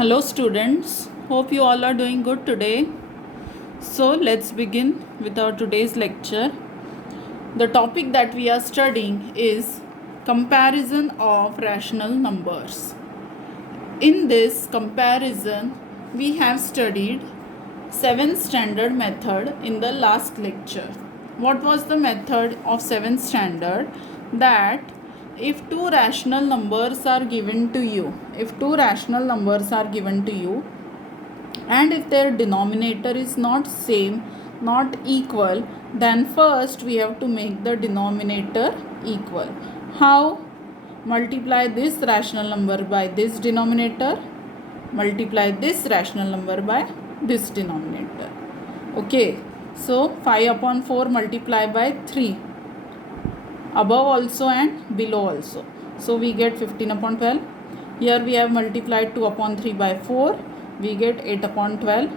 Hello students, hope you all are doing good today. So let's begin with our today's lecture. The topic that we are studying is comparison of rational numbers. In this comparison, we have studied 7th standard method in the last lecture. What was the method of 7th standard? That if two rational numbers are given to you, and if their denominator is not same, not equal, then first we have to make the denominator equal. How? Multiply this rational number by this denominator, multiply this rational number by this denominator. Okay, so 5 upon 4 multiply by 3, above also and below also. So we get 15 upon 12. Here we have multiplied 2 upon 3 by 4. We get 8 upon 12.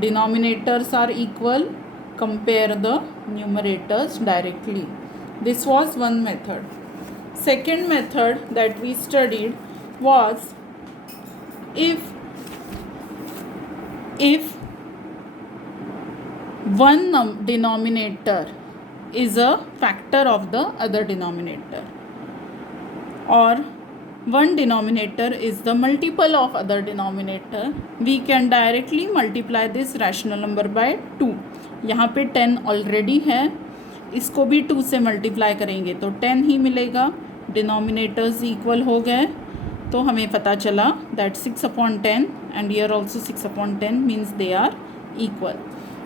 Denominators are equal. Compare the numerators directly. This was one method. Second method that we studied was if one denominator is a factor of the other denominator, or one denominator is the multiple of other denominator, we can directly multiply this rational number by 2. यहाँ पे 10 already है, इसको भी 2 से multiply करेंगे तो 10 ही मिलेगा. Denominators equal हो गए तो हमें पता चला that 6 upon 10 and here also 6 upon 10 means they are equal.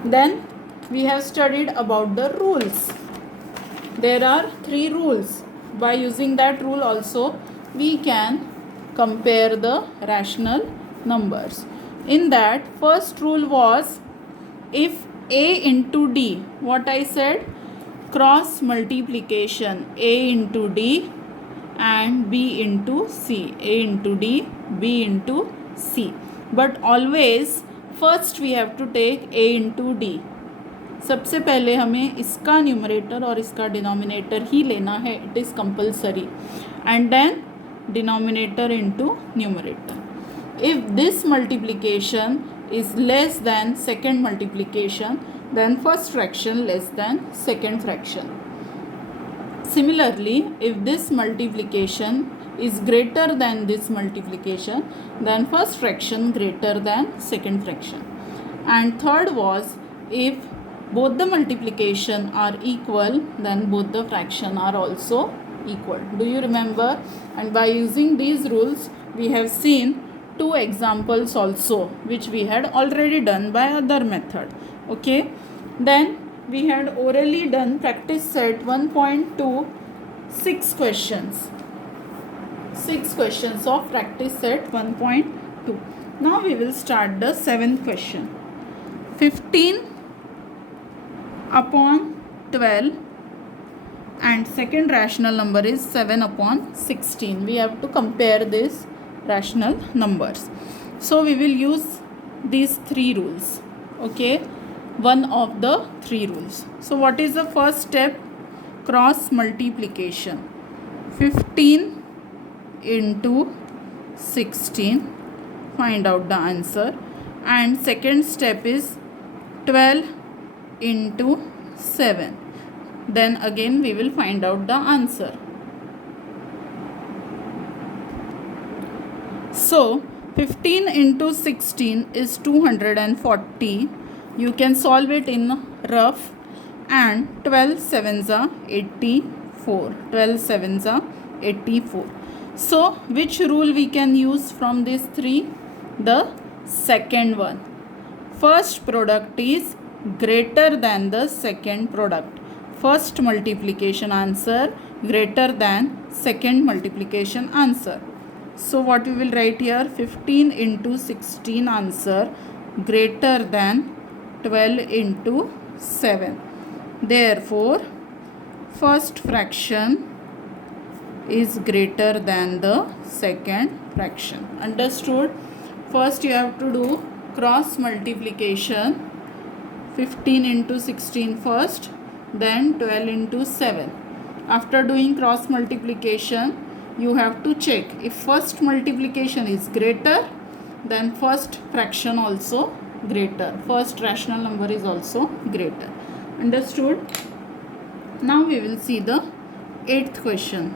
Then we have studied about the rules. There are 3 rules. By using that rule also we can compare the rational numbers. In that, first rule was if A into D, what I said, cross multiplication A into D and B into C, A into D, B into C. But always first we have to take A into D. सबसे पहले हमें इसका numerator और इसका denominator ही लेना है, it is compulsory, and than denominator into numerator. If this multiplication is less than second multiplication, then first fraction less than second fraction. Similarly, if this multiplication is greater than this multiplication, then first fraction greater than second fraction. And third was if both the multiplication are equal, then both the fraction are also equal. Do you remember? And by using these rules, we have seen 2 examples also which we had already done by other method. Okay, then we had orally done practice set 1.2, 6 questions of practice set 1.2. Now we will start the 7th question. 15 upon 12 and second rational number is 7 upon 16. We have to compare this rational numbers. So we will use these 3 rules. Okay, one of the 3 rules. So what is the first step? Cross multiplication. 15 into 16, find out the answer. And second step is 12 into 7. Then again we will find out the answer. So 15 into 16 is 240. You can solve it in rough. And 12 sevens are 84. 12 sevens are 84. So which rule we can use from these 3? The second one. First product is greater than the second product. First multiplication answer greater than second multiplication answer. So what we will write here? 15 into 16 answer greater than 12 into 7. Therefore, first fraction is greater than the second fraction. Understood? First you have to do cross multiplication. 15 into 16 first, then 12 into 7. After doing cross multiplication, you have to check if first multiplication is greater, then first fraction also greater, first rational number is also greater. Understood? Now we will see the eighth question.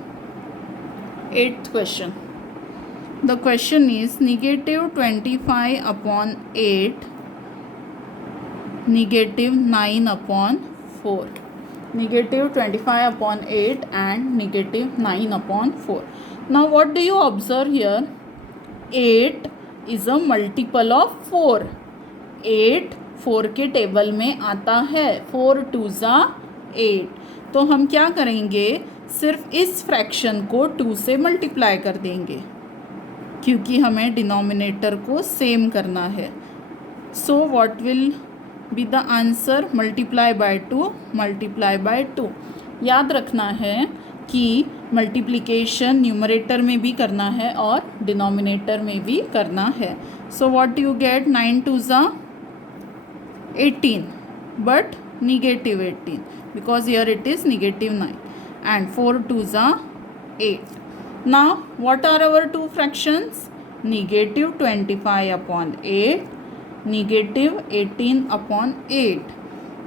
The question is negative 25 upon 8, negative 9 upon 4. Negative 25 upon 8 and negative 9 upon 4. Now what do you observe here? 8 is a multiple of 4. 8 4 के table में आता है. 4 2 ज़ा 8. तो हम क्या करेंगे, सिर्फ इस फ्रैक्शन को 2 से मल्टीप्लाई कर देंगे क्योंकि हमें डिनोमिनेटर को सेम करना है. So what will be the answer? Multiply by 2, multiply by 2. याद रखना है कि मल्टीप्लिकेशन न्यूमरेटर में भी करना है और डिनोमिनेटर में भी करना है. So what you get? 9 2 ज़ा 18 but negative 18 because here it is negative 9, and 4 2 ज़ा 8. Now what are our two fractions? Negative 25 upon 8, negative 18 upon 8.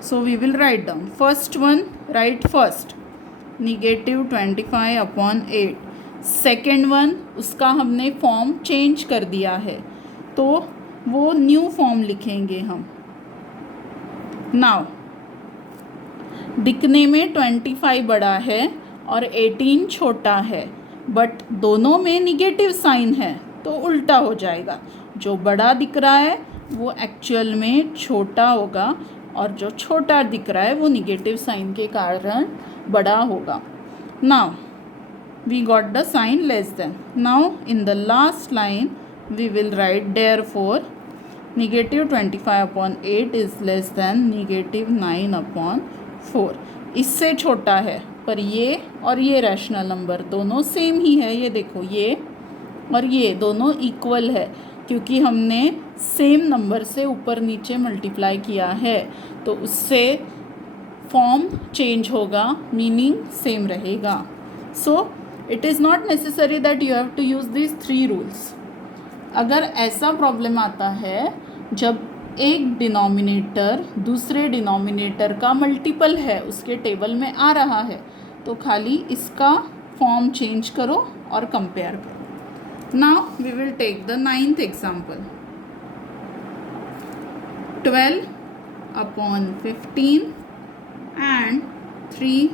So we will write down. First one, write first. Negative 25 upon 8. Second one, उसका हमने form change कर दिया है तो वो new form लिखेंगे हम. नाउ दिखने में 25 बड़ा है और 18 छोटा है, बट दोनों में निगेटिव साइन है तो उल्टा हो जाएगा. जो बड़ा दिख रहा है वो एक्चुअल में छोटा होगा और जो छोटा दिख रहा है वो निगेटिव साइन के कारण बड़ा होगा. Now we got the sign less than. Now in the last line we will write therefore negative 25 upon 8 is less than negative 9 upon 4. इससे छोटा है, पर ये और ये रैशनल नंबर दोनों सेम ही है. ये देखो, ये और ये दोनों इक्वल है क्योंकि हमने सेम नंबर से ऊपर नीचे मल्टीप्लाई किया है तो उससे फॉर्म चेंज होगा, मीनिंग सेम रहेगा. So it is not necessary that you have to use this 3 rules. अगर ऐसा प्रॉब्लम आता है जब एक डिनोमिनेटर दूसरे डिनोमिनेटर का मल्टीपल है, उसके टेबल में आ रहा है, तो खाली इसका फॉर्म चेंज करो और कंपेयर करो. Now we will take the 9th example. 12 upon 15 and 3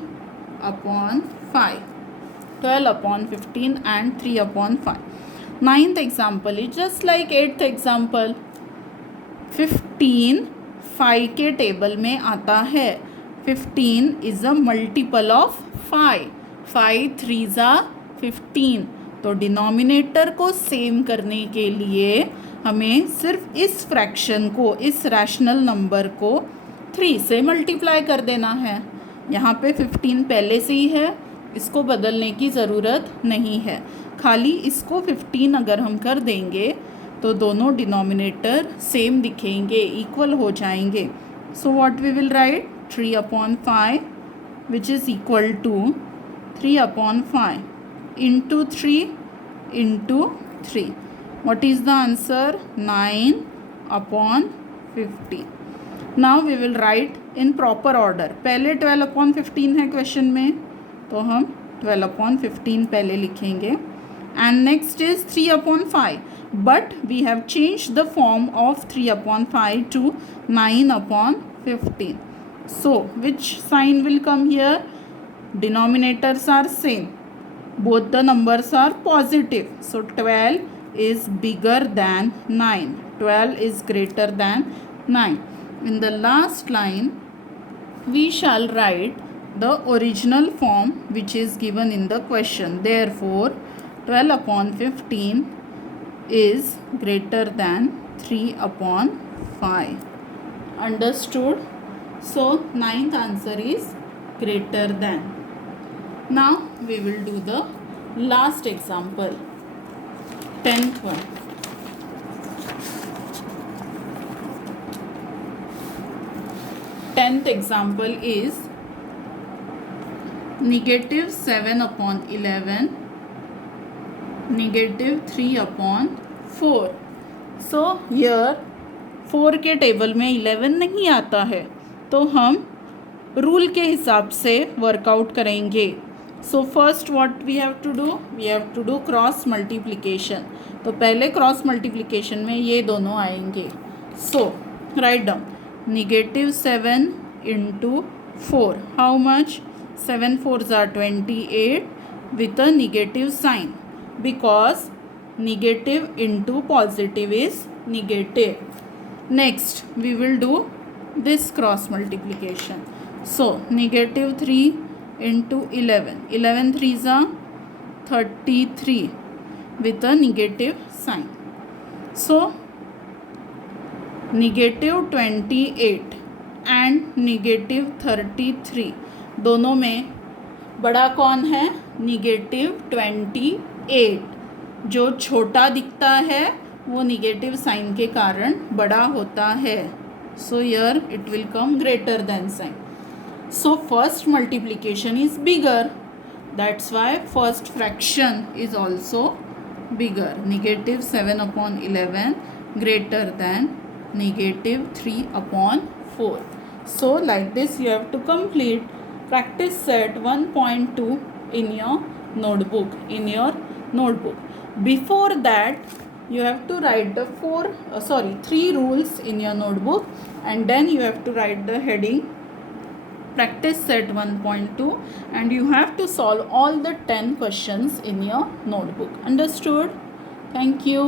upon 5. 12 upon 15 and 3 upon 5. 9th example is just like 8th example. 15 5 के टेबल में आता है. 15 is a multiple of 5. 5 3 ज़ा 15. तो डिनोमिनेटर को सेम करने के लिए हमें सिर्फ इस फ्रैक्शन को, इस रैशनल नंबर को 3 से मल्टीप्लाई कर देना है. यहाँ पे 15 पहले से ही है, इसको बदलने की ज़रूरत नहीं है. खाली इसको 15 अगर हम कर देंगे तो दोनों डिनोमिनेटर सेम दिखेंगे, इक्वल हो जाएंगे. So what we will write? 3 upon 5 which is equal to 3 upon 5 into 3 into 3. What is the answer? 9 upon 15. Now we will write in proper order. पहले 12 upon 15 है क्वेश्चन में तो हम 12 upon 15 पहले लिखेंगे. And next is 3 upon 5. But we have changed the form of 3 upon 5 to 9 upon 15. So which sign will come here? Denominators are same. Both the numbers are positive. So 12 is bigger than 9. 12 is greater than 9. In the last line, we shall write the original form which is given in the question. Therefore, 12 upon 15 is greater than 3 upon 5. Understood? So 9th answer is greater than. Now we will do the last example, 10th one. 10th example is negative 7 upon 11, negative 3 upon 4. So here 4 के table में 11 नहीं आता है, तो हम rule के हिसाब से वर्कआउट करेंगे. So first what we have to do cross multiplication. तो पहले क्रॉस मल्टीप्लिकेशन में ये दोनों आएंगे. So write down -7 into 4. How much? 7 4s are 28 with a negative sign, because negative into positive is negative. Next we will do this cross multiplication. So -3 into 11. 11 3s are 33 with a negative sign. So -28 and -33 दोनों में बड़ा कौन है? -28. जो छोटा दिखता है वो निगेटिव साइन के कारण बड़ा होता है. So here it will come greater than sign. So first multiplication is bigger, that's why first fraction is also bigger. -7/11 greater than -3/4. So like this you have to complete practice set 1.2 in your notebook. Before that you have to write the 3 rules in your notebook, and then you have to write the heading practice set 1.2, and you have to solve all the 10 questions in your notebook. Understood? Thank you.